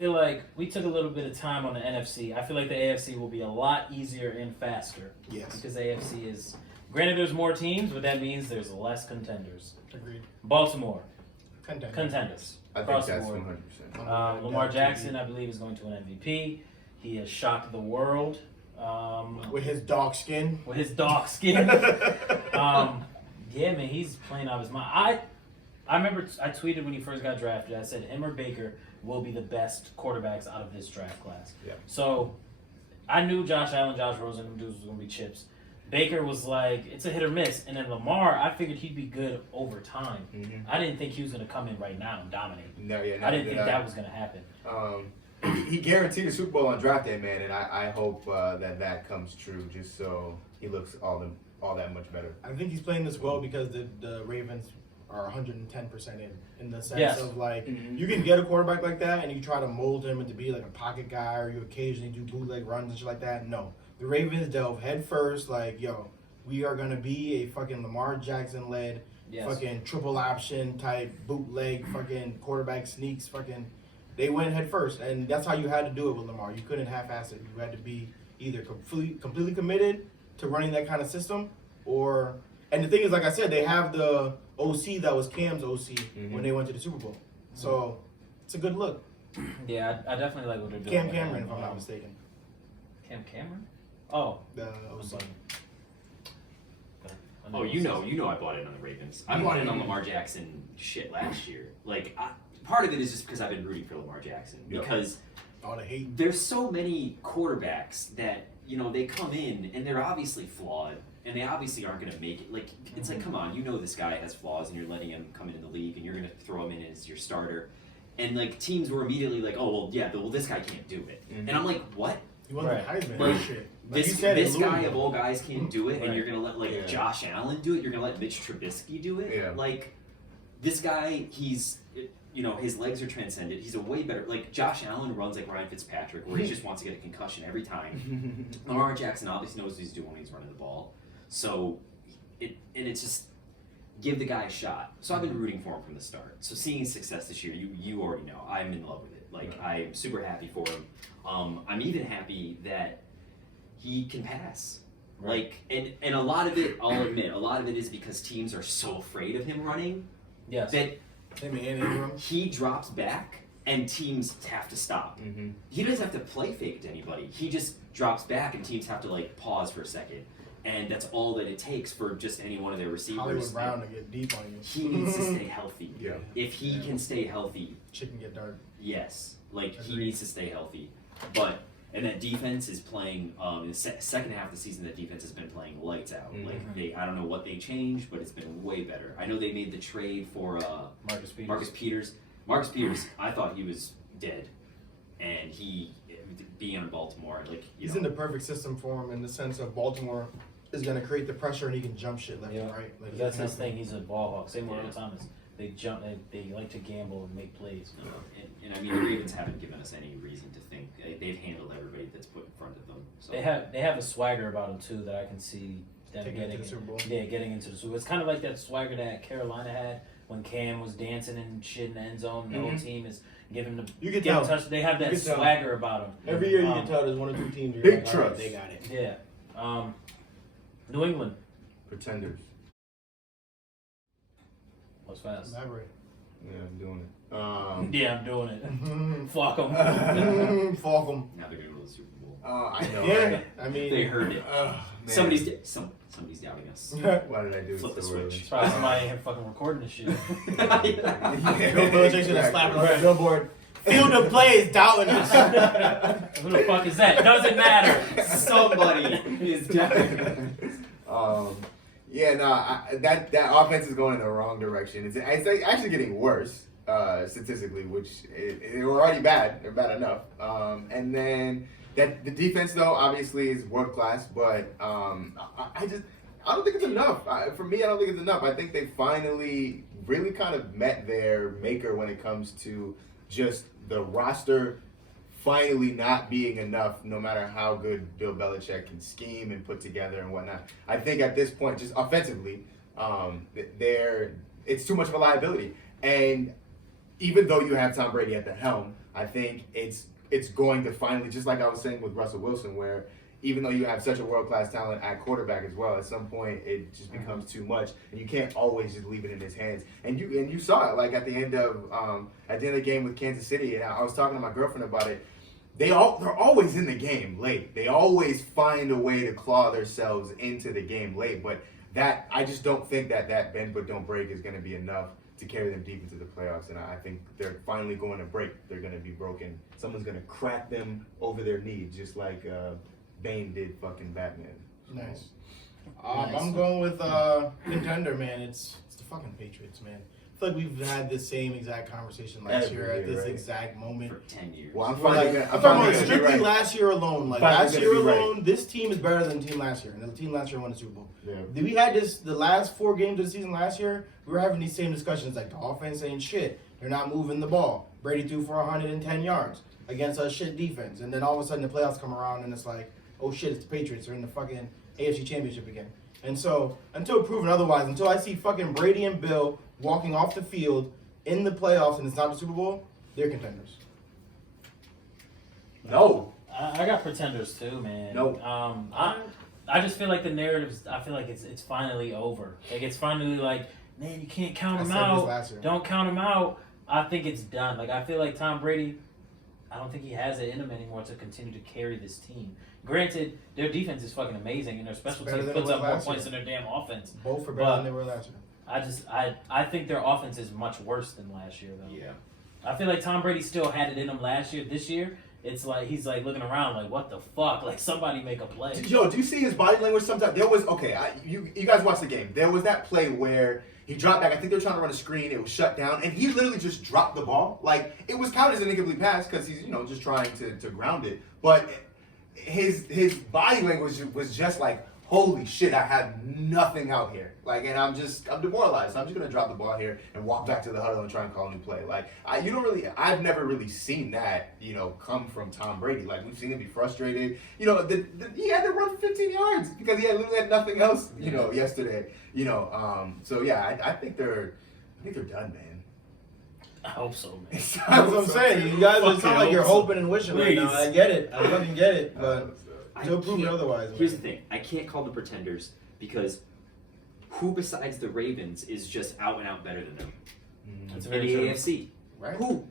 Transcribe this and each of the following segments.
feel like we took a little bit of time on the NFC. I feel like the AFC will be a lot easier and faster. Yes. Because the AFC is, granted, there's more teams, but that means there's less contenders. Agreed. Baltimore, Contenders. contenders. I think Across the that's board. 100%. Lamar Jackson, I believe, is going to an MVP. He has shocked the world. With his dog skin. With his dog skin. Yeah, man, he's playing out of his mind. I remember I tweeted when he first got drafted. I said him or Baker will be the best quarterbacks out of this draft class. Yeah. So I knew Josh Allen, Josh Rosen, them dudes was gonna be chips. Baker was like, it's a hit or miss, and then Lamar, I figured he'd be good over time. Mm-hmm. I didn't think he was gonna come in right now and dominate. No, yeah, I didn't think that was gonna happen. He guaranteed a Super Bowl on draft day, man, and I hope that comes true, just so he looks all that much better. I think he's playing this well because the Ravens are 110% in the sense Yes. of like Mhm. you can get a quarterback like that and you try to mold him into be like a pocket guy or you occasionally do bootleg runs and shit like that. No, the Ravens delve head first like we are gonna be a fucking Lamar Jackson led fucking triple option type bootleg fucking quarterback sneaks fucking. They went head first and that's how you had to do it with Lamar. You couldn't half-ass it. You had to be either completely committed to running that kind of system or. And the thing is, like I said, they have the OC that was Cam's OC when they went to the Super Bowl. So it's a good look. Yeah, I definitely like what they're doing. Cam Cameron, if I'm not mistaken. Cam Cameron? Oh. The OC. Oh, you know, I bought in on the Ravens. I bought in on Lamar Jackson shit last year. Like, part of it is just because I've been rooting for Lamar Jackson because all the hate. There's so many quarterbacks that they come in and they're obviously flawed and they obviously aren't going to make it. Like, it's like, come on, this guy has flaws and you're letting him come into the league and you're going to throw him in as your starter. And like teams were immediately like, oh well, this guy can't do it. And I'm like, what? He won the Heisman. Like, shit. This guy of all guys can't do it, and you're gonna let Josh Allen do it. You're gonna let Mitch Trubisky do it. Yeah. Like this guy, his legs are transcended. He's a way better. Like Josh Allen runs like Ryan Fitzpatrick, where he just wants to get a concussion every time. Lamar Jackson obviously knows what he's doing when he's running the ball. So it's just give the guy a shot. So I've been rooting for him from the start. So seeing his success this year, you already know I'm in love with it. Like I'm super happy for him. I'm even happy that he can pass. Like and a lot of it, I'll admit, a lot of it is because teams are so afraid of him running. Yes. That Ingram. he drops back and teams have to stop. Mm-hmm. He doesn't have to play fake to anybody. He just drops back and teams have to like pause for a second. And that's all that it takes for just any one of their receivers. Hollywood Brown to get deep on you. He needs to stay healthy. Yeah. If he can stay healthy, Chicken get dark. yes. Like he Agreed. needs to stay healthy. And that defense is playing. In the second half of the season, that defense has been playing lights out. Mm-hmm. Like I don't know what they changed, but it's been way better. I know they made the trade for Marcus Peters. Marcus Peters. I thought he was dead, and he being on Baltimore, like He's in the perfect system for him in the sense of Baltimore is going to create the pressure and he can jump shit left and right. Like That's his thing. He's a ball hawk. Same with Earl Thomas. They jump. They like to gamble and make plays. And I mean, the Ravens haven't given us any reason to think they've handled everybody that's put in front of them. So They have a swagger about them too that I can see them Taking getting into the Super Bowl. Yeah, getting into the Super Bowl. It's kind of like that swagger that Carolina had when Cam was dancing and shit in the end zone. And the whole team is giving them. You can give tell. touch. They have that You can tell. swagger about them. Every year you can tell there's one or two teams. You're Big like, all right, trust. they got it. Yeah. New England. Pretenders. Was fast. Elaborate. Yeah, I'm doing it. Yeah, I'm doing it. Fuck them. Fuck them. now they're going to go to the Super Bowl. I know. Yeah, Right? I mean, They heard it. Man. Somebody's doubting us. Why did I do Flip it the so early? switch. Surprised somebody ain't fucking recording this shit. Bill Belichick should have slapped him on the billboard. Field of play is doubting us. Who the fuck is that? Doesn't matter. Somebody is doubting us. Yeah, no, that offense is going in the wrong direction. It's actually getting worse statistically, which they were already bad. They're bad enough. And then the defense, though, obviously is world class, but I don't think it's enough. For me, I don't think it's enough. I think they finally really kind of met their maker when it comes to just the roster finally not being enough, no matter how good Bill Belichick can scheme and put together and whatnot. I think at this point, just offensively, it's too much of a liability. And even though you have Tom Brady at the helm, I think it's going to finally, just like I was saying with Russell Wilson, where even though you have such a world-class talent at quarterback as well, at some point it just becomes too much, and you can't always just leave it in his hands. And you saw it like at the end of the game with Kansas City, and I was talking to my girlfriend about it. They're always in the game late. They always find a way to claw themselves into the game late. But that I just don't think that bend but don't break is going to be enough to carry them deep into the playoffs. And I think they're finally going to break. They're going to be broken. Someone's going to crack them over their knee, just like Bane did fucking Batman. Nice. I'm going with contender, man. It's the fucking Patriots, man. I feel like we've had this same exact conversation last year at this exact moment. For 10 years. Well, I'm talking about strictly last year alone. Like last year alone, this team is better than the team last year, and the team last year won the Super Bowl. Yeah. We had the last 4 games of the season last year. We were having these same discussions, like the offense saying shit, they're not moving the ball. Brady threw for 110 yards against a shit defense, and then all of a sudden the playoffs come around, and it's like, oh shit, it's the Patriots. They're in the fucking AFC Championship again. And so, until proven otherwise, until I see fucking Brady and Bill walking off the field in the playoffs and it's not the Super Bowl, they're contenders. No. I got pretenders too, man. No. I just feel like the narrative's. I feel like it's finally over. Like it's finally like, man, you can't count them out. Don't count them out. I think it's done. Like I feel like Tom Brady. I don't think he has it in him anymore to continue to carry this team. Granted, their defense is fucking amazing, and their special teams puts up more points than their damn offense. Both are better than they were last year. I think their offense is much worse than last year, though. Yeah. I feel like Tom Brady still had it in him last year. This year, it's like he's like looking around like, what the fuck? Like somebody make a play. Yo, do you see his body language sometimes? There was, you guys watched the game. There was that play where he dropped back. I think they were trying to run a screen. It was shut down, and he literally just dropped the ball. Like, it was counted as an incomplete pass because he's, just trying to ground it. But his body language was just like, holy shit, I have nothing out here. Like, and I'm demoralized. So I'm just gonna drop the ball here and walk back to the huddle and try and call a new play. Like, I've never really seen that, come from Tom Brady. Like, we've seen him be frustrated. He had to run 15 yards because he literally had nothing else, yesterday. So yeah, I think they're done, man. I hope so, man. That's what I'm saying. You guys sound like you're hoping and wishing right now. I get it. I fucking get it. But don't prove it otherwise. Here's the thing. I can't call the pretenders because who besides the Ravens is just out and out better than them? That's In the AFC. Right. Who?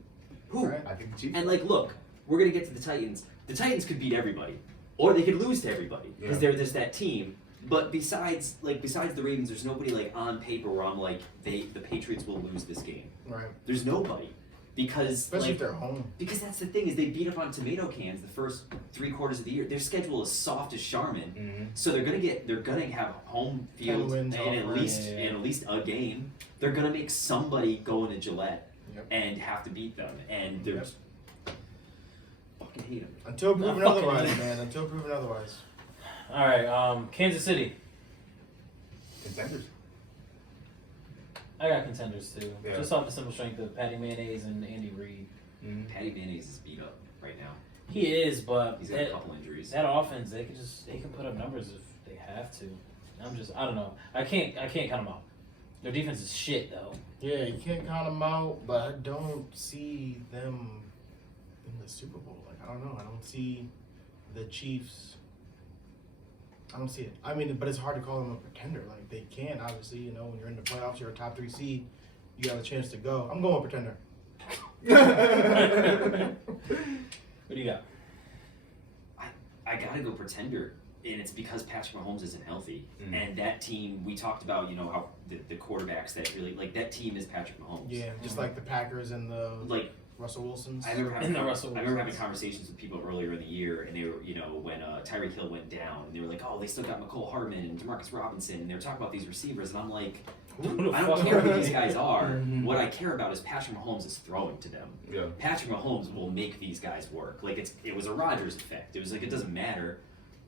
Right. I think the Chiefs. And look, we're gonna get to the Titans. The Titans could beat everybody, or they could lose to everybody because they're just that team. But besides the Ravens, there's nobody on paper where I'm like the Patriots will lose this game. Right. There's nobody because especially if they're home. Because that's the thing is they beat up on tomato cans the first 3 quarters of the year. Their schedule is soft as Charmin, so they're gonna have home field and at least a game. They're gonna make somebody go into Gillette and have to beat them, and they're just fucking hate them until proven otherwise, man. Until proven otherwise. All right, Kansas City. Contenders. I got contenders too. Yeah. Just off the simple strength of Patty Mayonnaise and Andy Reid. Patty Mayonnaise is beat up right now. He is, but He's got a couple injuries. that offense, they can put up numbers if they have to. I don't know. I can't count them out. Their defense is shit though. Yeah, you can't count them out, but I don't see them in the Super Bowl. Like I don't know. I don't see the Chiefs. I don't see it. I mean, but it's hard to call them a pretender. Like they can, obviously, when you're in the playoffs, you're a top 3 seed. You got a chance to go. I'm going with pretender. What do you got? I gotta go pretender, and it's because Patrick Mahomes isn't healthy. And that team, we talked about, how the quarterbacks that really that team is Patrick Mahomes. Yeah, just like the Packers and the Russell Wilsons. I remember having conversations with people earlier in the year, and they were, when Tyreek Hill went down, and they were like, oh, they still got McCole Hardman and Demarcus Robinson, and they were talking about these receivers, and I'm like, I don't care who these guys are. What I care about is Patrick Mahomes is throwing to them. Yeah. Patrick Mahomes will make these guys work. It was a Rodgers effect. It was it doesn't matter,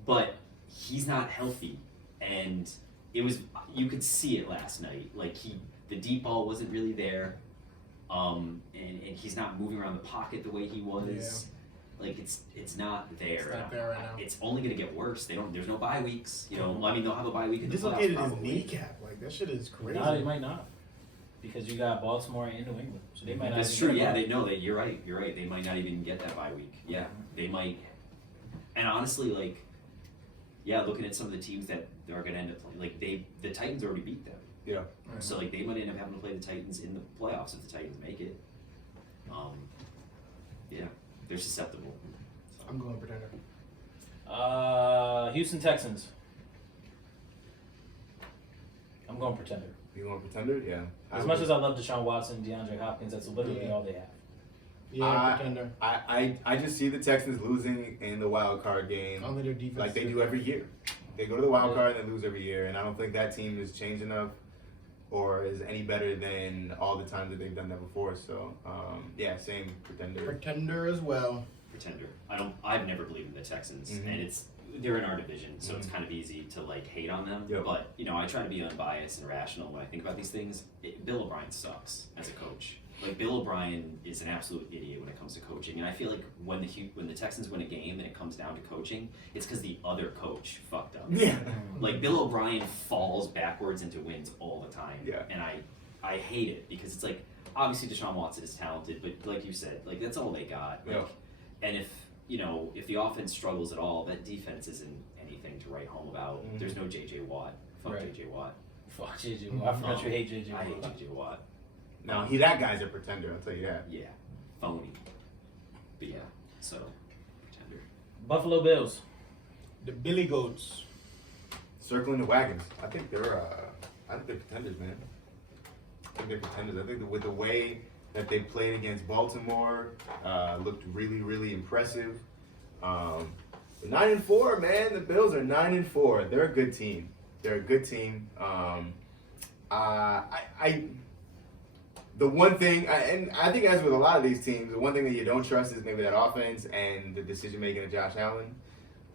but he's not healthy, and you could see it last night. The deep ball wasn't really there. And he's not moving around the pocket the way he was. Yeah. It's not there. It's not there right now. It's only gonna get worse. There's no bye weeks. They'll have a bye week in the playoffs. Dislocated his probably. kneecap. That shit is crazy. No, he might not. because you got Baltimore and New England, so they might not. That's true. Yeah, you're right. You're right. They might not even get that bye week. Yeah, they might. And honestly, like, yeah, looking at some of the teams that are going to end up playing, like the Titans already beat them. Yeah. Right. So like they might end up having to play the Titans in the playoffs if the Titans make it. Yeah, they're susceptible. So. I'm going Pretender. Houston Texans. I'm going Pretender. You want Pretender? Yeah. As much as I love Deshaun Watson, DeAndre Hopkins, that's literally all they have. Yeah, Pretender. I just see the Texans losing in the wild card game Only their defense. like they do every year. They go to the wild card and they lose every year, and I don't think that team has changed enough or is any better than all the times that they've done that before. So, yeah, same Pretender. Pretender as well. Pretender. I've never believed in the Texans, and they're in our division, so it's kind of easy to like hate on them. Yep. But I try to be unbiased and rational when I think about these things. Bill O'Brien sucks as a coach. Like Bill O'Brien is an absolute idiot when it comes to coaching, and I feel like when the Texans win a game and it comes down to coaching, it's because the other coach fucked up. Yeah. Like Bill O'Brien falls backwards into wins all the time. Yeah. And I hate it because it's like obviously Deshaun Watson is talented, but like you said, like that's all they got. Like, and if the offense struggles at all, that defense isn't anything to write home about. There's no JJ Watt. Fuck JJ Watt. Fuck JJ Watt. I forgot you hate JJ Watt. I hate JJ Watt. No, that guy's a pretender, I'll tell you that. Yeah. Phony. But yeah, so Pretender. Buffalo Bills. The Billy Goats. Circling the wagons. I think they're pretenders, man. I think they're pretenders. I think that with the way that they played against Baltimore, looked really, really impressive. 9-4, man. The Bills are 9-4. They're a good team. The one thing, and I think as with a lot of these teams, the one thing that you don't trust is maybe that offense and the decision making of Josh Allen.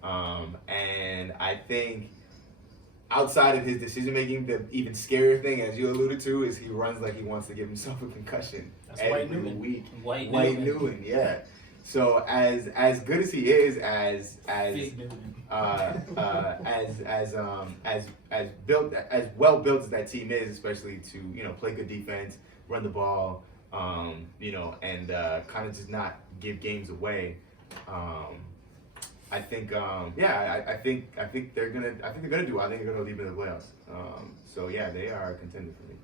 And I think outside of his decision making, the even scarier thing, as you alluded to, is he runs like he wants to give himself a concussion every week. White Newman, yeah. So as good as he is, as well built as that team is, especially to play good defense, run the ball, and kind of just not give games away. I think they're gonna do. I think they're gonna leave in the playoffs. So yeah, they are a contender for me.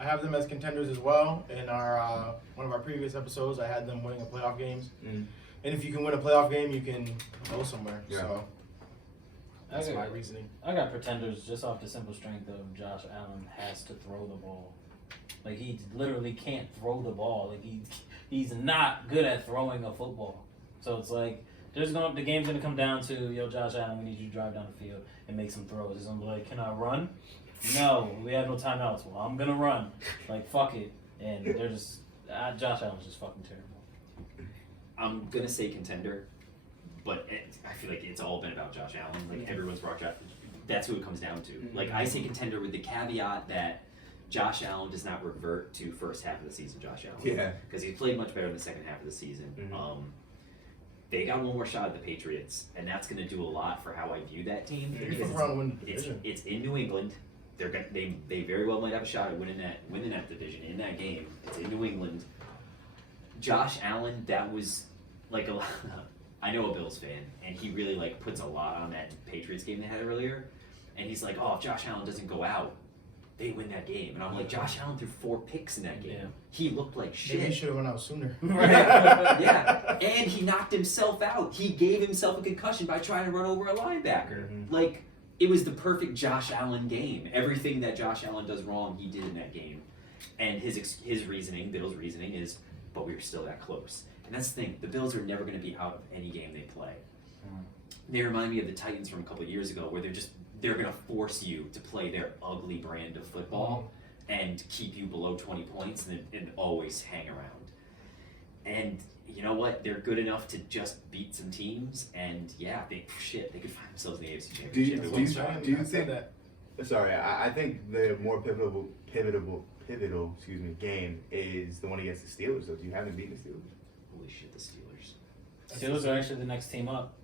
I have them as contenders as well. In our one of our previous episodes, I had them winning a playoff games. And if you can win a playoff game, you can go somewhere. Yeah. So that's my reasoning. I got pretenders just off the simple strength of Josh Allen has to throw the ball. Like he literally can't throw the ball. Like he's not good at throwing a football. So it's like the game's gonna come down to Josh Allen. We need you to drive down the field and make some throws. He's gonna be like, can I run? No, we have no timeouts. Well, I'm gonna run. Like fuck it. And they're just Josh Allen's just fucking terrible. I'm gonna say contender, but I feel like it's all been about Josh Allen. Like everyone's brought Josh. That's who it comes down to. Like I say contender with the caveat that Josh Allen does not revert to first half of the season. Josh Allen, yeah, because he played much better in the second half of the season. They got one more shot at the Patriots, and that's going to do a lot for how I view that team. It's in New England. They very well might have a shot at winning that division in that game. It's in New England. Josh Allen, that was like a lot. I know a Bills fan, and he really like puts a lot on that Patriots game they had earlier. And he's like, "Oh, if Josh Allen doesn't go out, they win that game." And I'm like, Josh Allen threw 4 picks in that game. Yeah. He looked like shit. Maybe he should have went out sooner. Yeah, and he knocked himself out. He gave himself a concussion by trying to run over a linebacker. Like, it was the perfect Josh Allen game. Everything that Josh Allen does wrong, he did in that game. And his reasoning, Bill's reasoning, is, but we were still that close. And that's the thing. The Bills are never going to be out of any game they play. They remind me of the Titans from a couple of years ago, where they're going to force you to play their ugly brand of football and keep you below 20 points and always hang around. And you know what? They're good enough to just beat some teams, and yeah, they could find themselves in the AFC Championship. Do you think that? Sorry, I think the more pivotal game is the one against the Steelers. Though, do you have them beating the Steelers? Holy shit, the Steelers. Steelers are actually the next team up.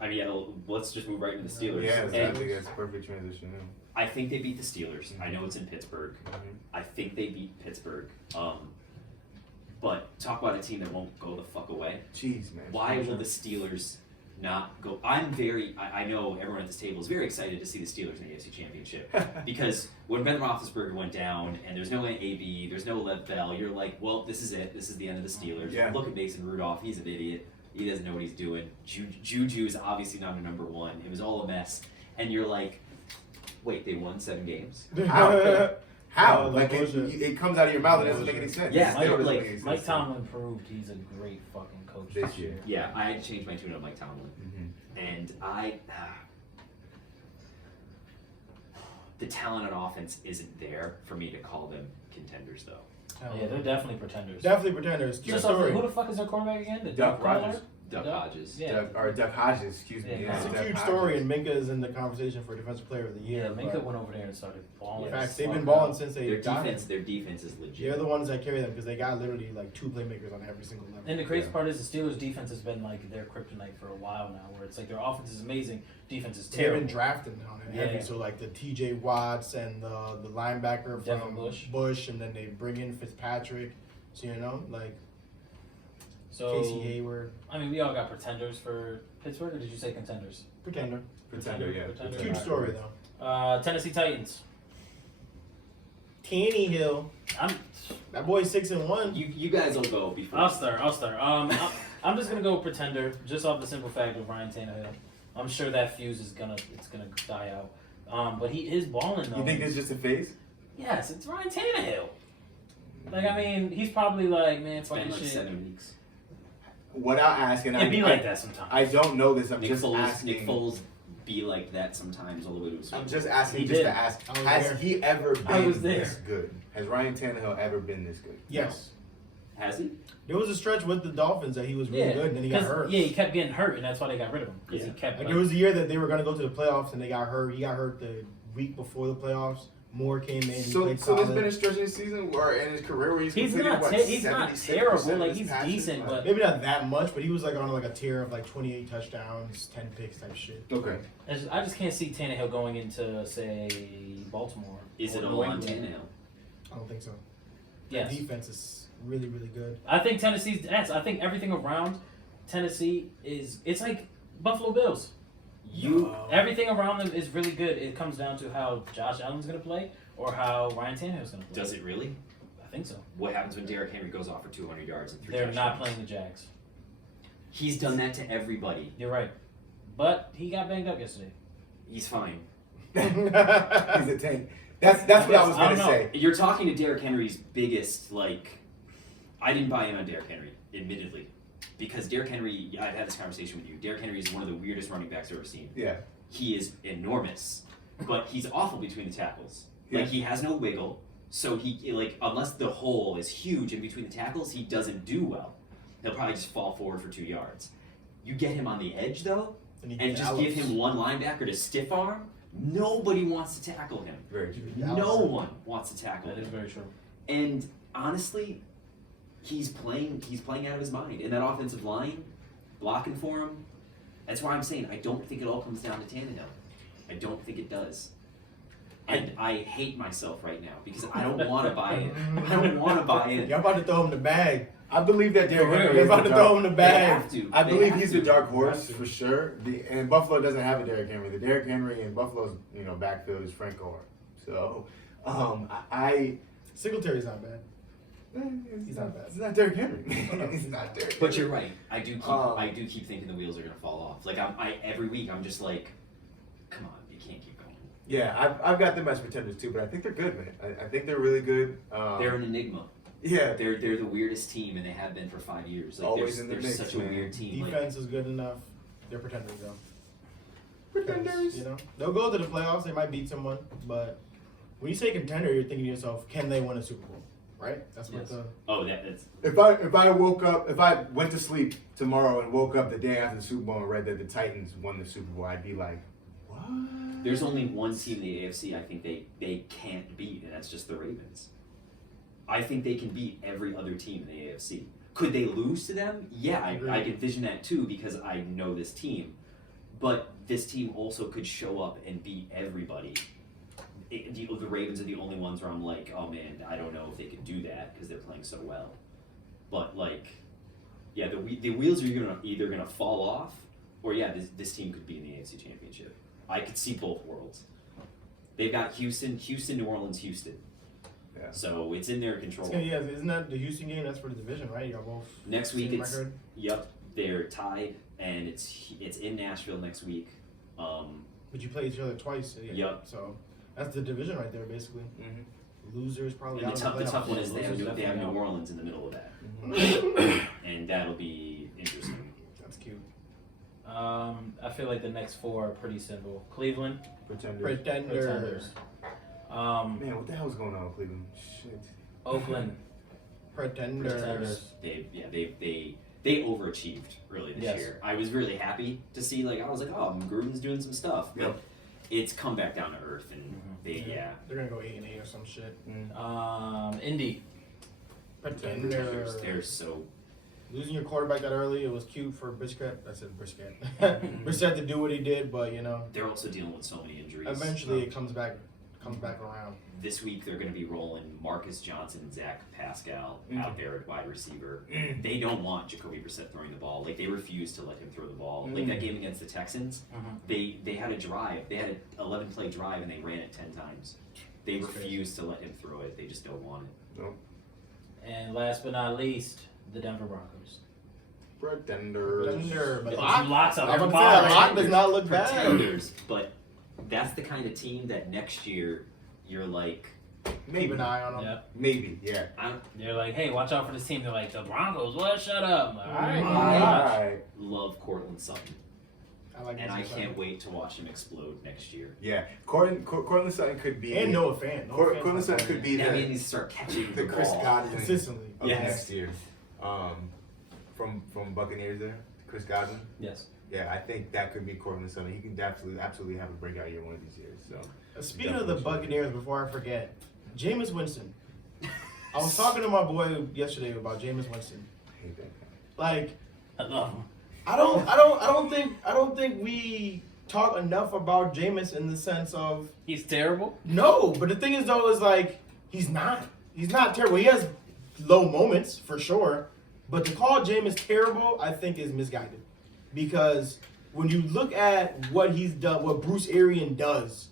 I mean, let's just move right into the Steelers. Yeah, And exactly. That's a perfect transition. Yeah. I think they beat the Steelers. I know it's in Pittsburgh. Mhm. I think they beat Pittsburgh. But talk about a team that won't go the fuck away. Jeez, man. Why will the Steelers not go? I know everyone at this table is very excited to see the Steelers in the AFC Championship because when Ben Roethlisberger went down and there's no AB, there's no Lev Bell, you're like, well, this is it. This is the end of the Steelers. Yeah. Look at Mason Rudolph. He's an idiot. He doesn't know what he's doing. Juju is obviously not a number one. It was all a mess. And you're like, wait, they won 7 games? How? Oh, Like it comes out of your mouth and it doesn't make any sense. Yeah, Still doesn't like, make any sense. Mike Tomlin proved he's a great fucking coach This year. Yeah, I had to change my tune on Mike Tomlin. Mhm. And the talent on offense isn't there for me to call them contenders, though. Yeah, they're definitely pretenders. Definitely pretenders. Cute Just story. who the fuck is their quarterback again? The Duck Collar? Rodgers. Duck Hodges. Yeah. Duck Hodges, excuse me. Yeah, Yeah, It's a Duck cute Hodges. story, and Minka is in the conversation for Defensive Player of the Year. Yeah, Minka but went over there and started balling. in fact, as they've been fuck. balling since they Their got defense, him. their defense is legit. They're the ones that carry them because they got literally like 2 playmakers on every single level. And the crazy part is the Steelers' defense has been like their kryptonite for a while now, where it's like their offense is amazing, defense is They've terrible. been drafting on it heavy, Yeah. so like the TJ Watts and the linebacker Devin from Bush. and then they bring in Fitzpatrick. So you know, like So Casey Hayward, I mean, we all got pretenders for Pittsburgh, or did you say contenders? pretender. Pretender, yeah. Pretender. Cute story though. Tennessee Titans. Tannehill, I'm that boy's 6-1. You guys will go before. I'll start. I'm just gonna go pretender, just off the simple fact of Ryan Tannehill. I'm sure that fuse is gonna die out. But he is balling though. You think it's just a phase? Yes, it's Ryan Tannehill. Like, I mean, he's probably like, man, It's fuck been this like shit. 7 weeks. Without asking, It'd be like that sometimes. I don't know this. I'm Nick just Foles, asking. Nick Foles be like that sometimes all the way to his I'm Super just Bowl. asking He just did. to ask. I was Has there. he ever I was been there. this good? Has Ryan Tannehill ever been this good? Yes. Has he? There was a stretch with the Dolphins that he was really good, and then he got 'cause, hurt. Yeah, he kept getting hurt, and that's why they got rid of him. Because Yeah. he kept. Like it was the year that they were going to go to the playoffs, and they got hurt. He got hurt the week before the playoffs. Moore came in. He So played there's solid. been a stretch in his season or in his career where he's He's completed not. what, He's not 76% terrible. of Like his he's passes? decent, Like- but Maybe not that much, but he was like on like a tear of like 28 touchdowns, 10 picks type shit. Okay. I just can't see Tannehill going into say Baltimore. Is or it New all on England. Tannehill? I don't think so. Yes. The defense is really, really good. I think Tennessee's. I think everything around Tennessee is. It's like Buffalo Bills. Everything around them is really good. It comes down to how Josh Allen's going to play or how Ryan Tannehill's going to play. Does it really? I think so. What happens when Derrick Henry goes off for 200 yards and 3 They're touchdowns? not playing the Jags. He's done that to everybody. You're right. But he got banged up yesterday. He's fine. He's a tank. That's what I was I don't gonna know. say. You're talking to Derrick Henry's biggest, like, I didn't buy in on Derrick Henry, admittedly. Because Derrick Henry, I've had this conversation with you. Derrick Henry is one of the weirdest running backs I've ever seen. Yeah. He is enormous, but he's awful between the tackles. Yeah. Like, he has no wiggle, so he, like, unless the hole is huge in between the tackles, he doesn't do well. He'll probably just fall forward for 2 yards. You get him on the edge, though, and just give him one linebacker to stiff arm, nobody wants to tackle him. Very true. No one wants to tackle That him. is very true. And honestly, he's playing out of his mind. And that offensive line, blocking for him, that's why I'm saying I don't think it all comes down to Tannehill. I don't think it does. And I hate myself right now because I don't want to buy it. I don't want to buy it. Y'all about to throw him the bag. I believe that Derrick Henry They're is about the to throw dark. him the They bag. have to. I They believe have he's to. the dark horse for sure. And Buffalo doesn't have a Derrick Henry. The Derrick Henry in Buffalo's backfield is Frank Gore. So Singletary's not bad. he's not bad. It's not Derrick Henry. He's not Derrick. But Henry. you're right. I do keep thinking the wheels are gonna fall off. Like every week I'm just like, come on, you can't keep going. Yeah, I've got them as pretenders too, but I think they're good, man. I think they're really good. They're an enigma. Yeah. They're the weirdest team, and they have been for 5 years. Like Always in the they're mix, such man. a weird team. Like, Defense is good enough. They're pretenders though. Pretenders. You know, they'll go to the playoffs. They might beat someone, but when you say contender, you're thinking to yourself, can they win a Super Bowl? Right? That's what Yes. the. oh, that's If I went to sleep tomorrow and woke up the day after the Super Bowl and read that the Titans won the Super Bowl, I'd be like, what? there's only one team in the AFC I think they can't beat, and that's just the Ravens. I think they can beat every other team in the AFC. Could they lose to them? Yeah, I can envision that too because I know this team. But this team also could show up and beat everybody. The Ravens are the only ones where I'm like, oh man, I don't know if they could do that because they're playing so well. But like, yeah, the wheels are either gonna fall off, or this team could be in the AFC Championship. I could see both worlds. They've got Houston, New Orleans, Houston. Yeah. So it's in their control. Isn't that the Houston game? That's for the division, right? You got both. Next week it's record? Yep, they're tied, and it's in Nashville next week. But you play each other twice. Yep. So that's the division right there, basically. Mm-hmm. Losers probably. And out the tough one is they have New Orleans in the middle of that, and that'll be interesting. That's cute. I feel like the next 4 are pretty simple. Cleveland, Pretenders. Man, what the hell is going on with Cleveland? Shit. Oakland, Pretenders. They overachieved early this year. I was really happy to see. I was like, oh, Gruden's doing some stuff, but it's come back down to earth, and they're gonna go 8-8 or some shit. Indy, Pretenders. They're so. Losing your quarterback that early, it was cute for Brisket. I said Brisket. Brissett to do what he did, but they're also dealing with so many injuries. eventually it comes back around. This week they're going to be rolling Marcus Johnson and Zach Pascal out there at wide receiver. They don't want Jacoby Brissett throwing the ball. They refuse to let him throw the ball. Like that game against the Texans, they had a drive. They had an 11-play drive and they ran it 10 times. They refuse to let him throw it. They just don't want it. Nope. and last but not least, the Denver Broncos. Pretenders. But Lots of I'm them. gonna say that Lock does not look bad. Pretenders, but that's the kind of team that next year you're like, Keep an eye on them. Yeah. Maybe, yeah. They're like, hey, watch out for this team. They're like, the Broncos, what? Shut up. All right. Alright. love Cortland Sutton, I like and this I inside. can't wait to watch him explode next year. Yeah. Cortland Sutton could be. And Noah Fan. Cortland Sutton could be I mean, the, he start catching the Chris ball. Godwin consistently. of Yes. next year. From Buccaneers there, Chris Godwin. Yes. Yeah, I think that could be Cortland Sutton. He can absolutely have a breakout year one of these years. So. Speaking of the Buccaneers, before I forget, Jameis Winston. I was talking to my boy yesterday about Jameis Winston. I hate that guy. Like, I love them. I don't think we talk enough about Jameis in the sense of He's terrible. no, but the thing is though is like he's not terrible. He has low moments for sure, but to call Jameis terrible, I think is misguided because when you look at what he's done, what Bruce Arians does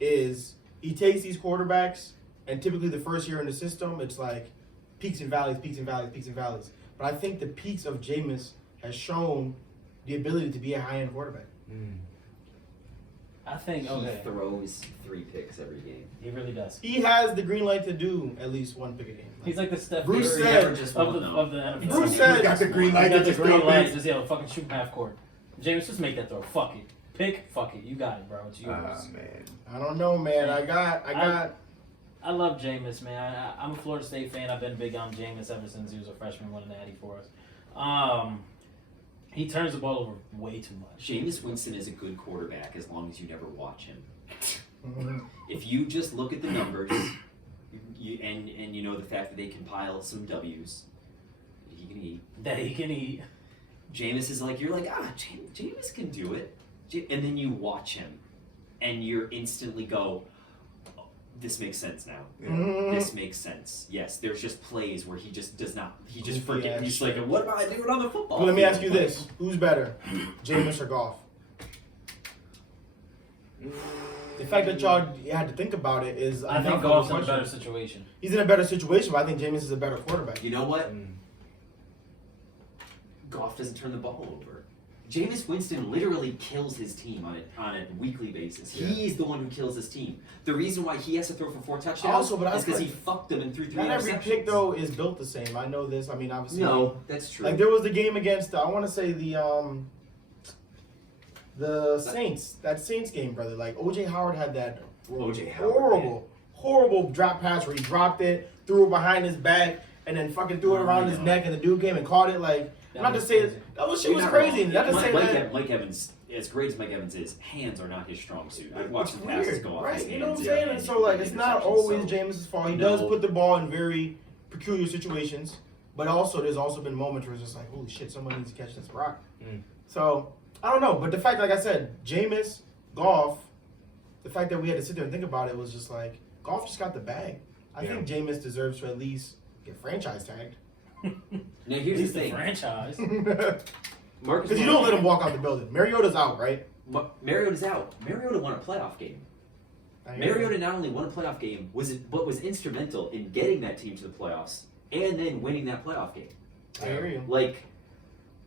is he takes these quarterbacks and typically the first year in the system, it's like peaks and valleys, peaks and valleys, peaks and valleys. But I think the peaks of Jameis has shown the ability to be a high-end quarterback. I think, okay. He throws 3 picks every game. He really does. He has the green light to do at least one pick a game. He's like the Steph Bruce Curry said- just of the won, NFL. Bruce said- He's got the green He light got to the just green throw light. picks. Just fucking shoot half court. James, just make that throw. Fuck it. Pick. Fuck it. You got it, bro. It's yours. Man. I don't know, man. I got. I love Jameis, man. I'm a Florida State fan. I've been big on Jameis ever since he was a freshman winning the Natty for us. He turns the ball over way too much. Jameis Winston is a good quarterback as long as you never watch him. If you just look at the numbers, and you know the fact that they compile some W's, he can eat. That he can eat. Jameis is like, you're like, Jameis can do it. And then you watch him, and you're instantly go, oh, this makes sense now. This makes sense. Yes, there's just plays where he just does not, he just forgets. He's like, what about I do it on the football? Well, let me field? ask you this: who's better, Jameis or Goff? The fact that y'all had to think about it is I think enough of Goff's in a question. better situation. He's in a better situation, but I think Jameis is a better quarterback. You know what? Goff doesn't turn the ball over. Jameis Winston literally kills his team on a weekly basis. Yeah. He's the one who kills his team. The reason why he has to throw for 4 touchdowns Also, but I is because was he fucked them and threw 3 Not interceptions. every pick though is built the same. I know this. I mean, obviously. No, that's true. Like there was the game against I want to say the Saints. That Saints game, brother. Like OJ Howard had that horrible drop pass where he dropped it, threw it behind his back, and then fucking threw it around his neck, and the dude came and caught it. Like not to say that was shit was crazy. Not to say that. Mike Evans, as great as Mike Evans is, hands are not his strong suit. I've watched him passes Weird, go off right? his hands. You know what I'm yeah, saying? And so like it's not interceptions, always so- Jameis' fault. He does No. put the ball in very peculiar situations. But also, there's also been moments where it's just like, holy shit, someone needs to catch this rock. Mm. So, I don't know. But the fact, like I said, Jameis, Goff, the fact that we had to sit there and think about it was just like, Goff just got the bag. I think Jameis deserves to at least get franchise tagged. Now here's the thing. Franchise. Marcus, Because you don't let him walk out the building. Mariota's out, right? Mariota's out. Mariota won a playoff game. Mariota not only won a playoff game, but was instrumental in getting that team to the playoffs and then winning that playoff game. I hear you. Like,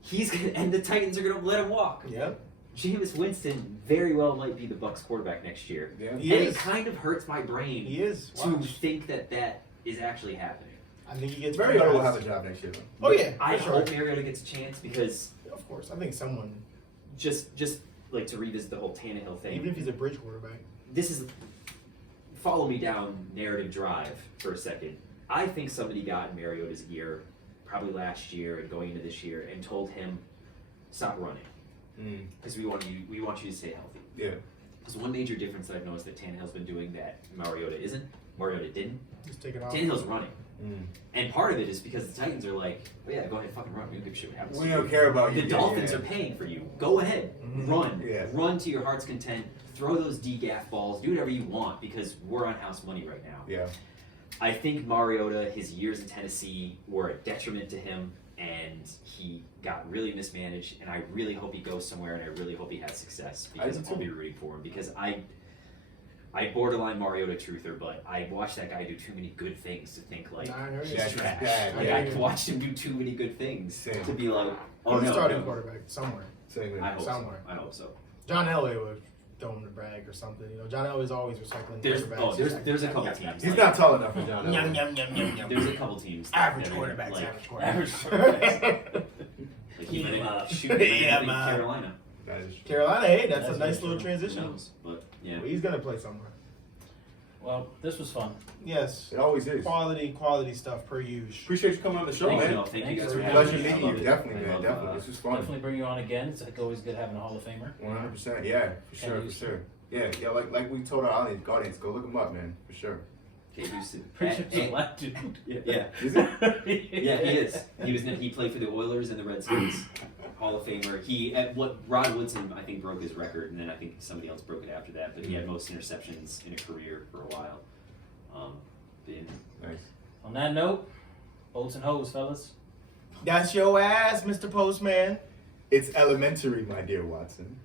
he's gonna, and the Titans are gonna let him walk. Yep. Jameis Winston very well might be the Bucs quarterback next year. Yeah. He And is. it kind of hurts my brain He is. to Watch. think that is actually happening. I think he gets Mariota will franchised. have a job next year, though. Oh, yeah. I for sure. hope Mariota gets a chance because Of course. I think someone, just like to revisit the whole Tannehill thing. even if he's a bridge quarterback. This is follow me down narrative drive for a second. I think somebody got in Mariota's ear probably last year and going into this year and told him stop running because we want you to stay healthy. Yeah. Because one major difference that I've noticed that Tannehill's been doing that Mariota didn't. Just take it off. Tannehill's running. And part of it is because the Titans are like, oh yeah, go ahead, fucking run. We don't give a shit what happens. We don't care about you. The Dolphins are paying for you. Go ahead, run. Yeah. Run to your heart's content. Throw those DGAF balls. Do whatever you want because we're on house money right now. Yeah. I think Mariota, his years in Tennessee were a detriment to him, and he got really mismanaged. And I really hope he goes somewhere, and I really hope he has success because I'll be rooting for him. Because I borderline Mariota truther, but I watched that guy do too many good things to think like he's Yeah, trash. bad. Like Yeah. I watched him do too many good things Same. to be like, oh He's no, starting no. quarterback somewhere. Same here. I hope Somewhere. so. I hope so. John Elway would throw him to brag or something. You know, John Elway's always recycling quarterbacks. There's a couple teams. He's like- not tall enough for John Yum, Elway. yum, yum, yum, yum. There's a couple teams. Average that are, quarterbacks, like, average quarterbacks. Like even Yeah, shooting yeah, in man. Carolina. That is true. Carolina, hey, that's a That's nice very little true. Who transition. knows? But yeah. He's going to play somewhere. Well, this was fun. Yes. It always is. Quality stuff per usual. Appreciate you coming on the show, Thank man. you. Thank you guys for for Pleasure having me. I meeting love you. it. Definitely, I man. love, Definitely. This was fun. Definitely bring you on again. It's always good having a Hall of Famer. 100%. Yeah, for sure, for sure. Yeah, like we told our audience, go look him up, man, for sure. Kate Houston. Preacher's a legend. Yeah. Is it? Yeah, he is. He played for the Oilers and the Red Sox. Hall of Famer. Rod Woodson I think broke his record, and then I think somebody else broke it after that. But he had most interceptions in a career for a while. Nice. On that note, bolts and hoes, fellas. That's your ass, Mr. Postman. It's elementary, my dear Watson.